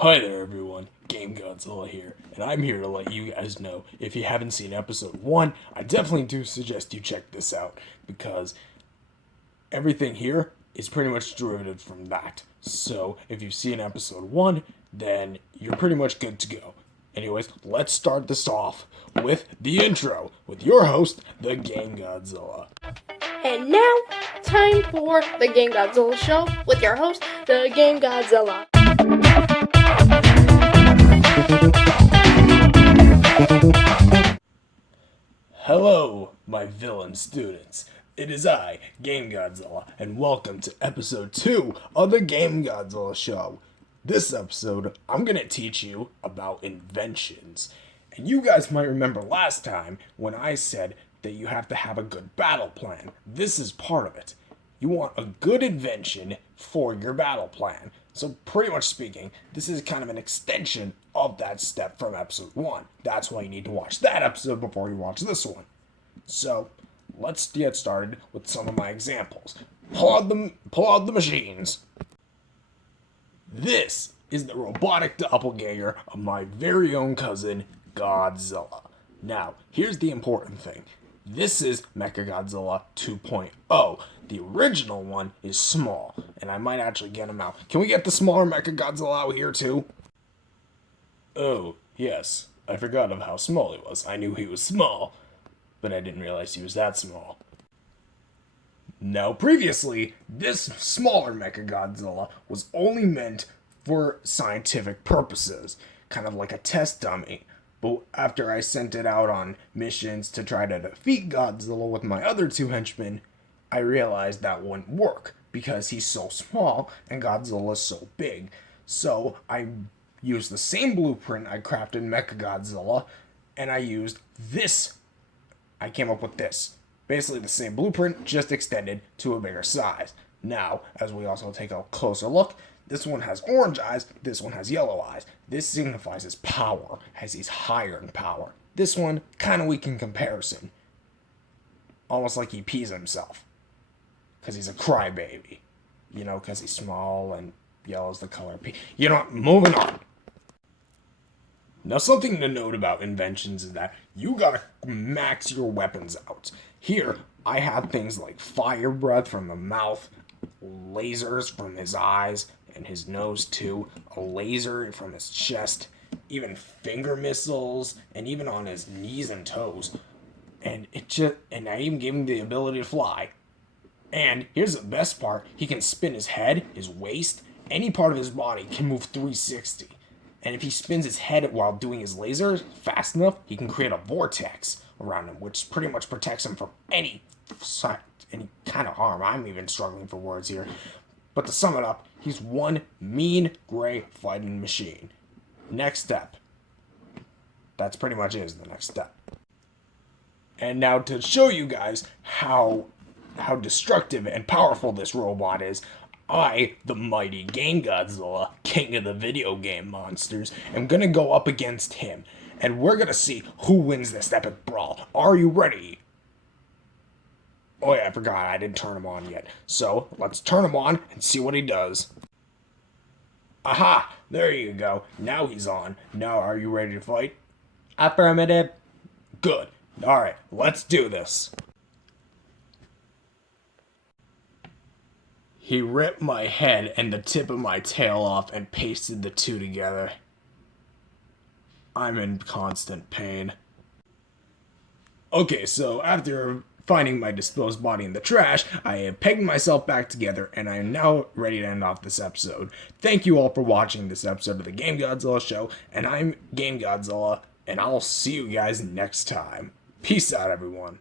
Hi there everyone, GameGodzilla here, and I'm here to let you guys know if you haven't seen episode 1, I definitely do suggest you check this out, because everything here is pretty much derivative from that. So if you've seen episode 1, then you're pretty much good to go. Anyways, let's start this off with the intro, with your host, the GameGodzilla. And now, time for the GameGodzilla Show with your host, the GameGodzilla. Hello, my villain students. It is I, GameGodzilla, and welcome to episode 2 of the GameGodzilla Show. This episode, I'm going to teach you about inventions. And you guys might remember last time when I said that you have to have a good battle plan. This is part of it. You want a good invention for your battle plan. So pretty much speaking, this is kind of an extension of that step from episode 1. That's why you need to watch that episode before you watch this one. So let's get started with some of my examples. Pull out the machines. This is the robotic doppelganger of my very own cousin, Godzilla. Now, here's the important thing. This is Mechagodzilla 2.0. The original one is small, and I might actually get him out. Can we get the smaller Mechagodzilla out here too? Oh, yes. I forgot of how small he was. I knew he was small, but I didn't realize he was that small. Now, previously, this smaller Mechagodzilla was only meant for scientific purposes, kind of like a test dummy. But after I sent it out on missions to try to defeat Godzilla with my other two henchmen, I realized that wouldn't work because he's so small and Godzilla's so big. So I used the same blueprint I crafted in Mechagodzilla, and I used this. I came up with this. Basically the same blueprint, just extended to a bigger size. Now, as we also take a closer look, this one has orange eyes, this one has yellow eyes. This signifies his power, as he's higher in power. This one, kind of weak in comparison. Almost like he pees himself. Because he's a crybaby. You know, because he's small and yellow's the color pee. You know, moving on. Now, something to note about inventions is that you gotta max your weapons out. Here, I have things like fire breath from the mouth, lasers from his eyes, and his nose too, a laser from his chest, even finger missiles, and even on his knees and toes. And I even gave him the ability to fly. And here's the best part, he can spin his head, his waist, any part of his body can move 360. And if he spins his head while doing his laser fast enough, he can create a vortex around him, which pretty much protects him from any kind of harm. I'm even struggling for words here. But to sum it up, he's one mean, gray fighting machine. Next step. That's pretty much is the next step. And now to show you guys how destructive and powerful this robot is, I, the mighty GameGodzilla, king of the video game monsters, am gonna go up against him. And we're gonna see who wins this epic brawl. Are you ready? Oh yeah, I forgot, I didn't turn him on yet. So, let's turn him on and see what he does. Aha! There you go. Now he's on. Now, are you ready to fight? Affirmative. Good. Alright, let's do this. He ripped my head and the tip of my tail off and pasted the two together. I'm in constant pain. Okay, so after finding my disposed body in the trash, I have pegged myself back together, and I am now ready to end off this episode. Thank you all for watching this episode of the GameGodzilla Show, and I'm GameGodzilla, and I'll see you guys next time. Peace out, everyone.